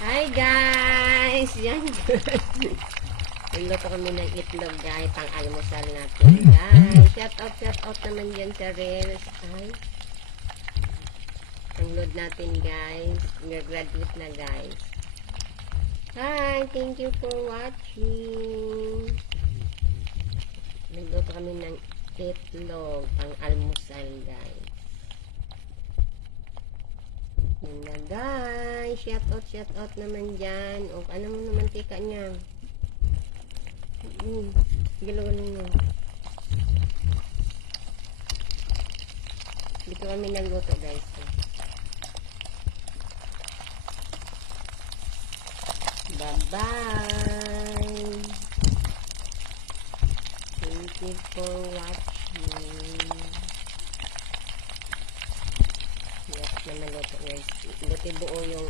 Hi guys! Yan. Nagluto kami ng itlog guys, pang almusal natin guys. Shout out naman dyan sa Reels. Ay. Ang load natin guys. Nag-graduate na guys. Hi! Thank you for watching. Nagluto kami ng itlog, pang almusal guys. Yun na guys. Shout out naman dyan. O ano mo naman tika niya. Galawan nyo. Dito kami nagluto guys. Bye-bye. Thank you for watching. Yes, na naluto guys. Buti buo yung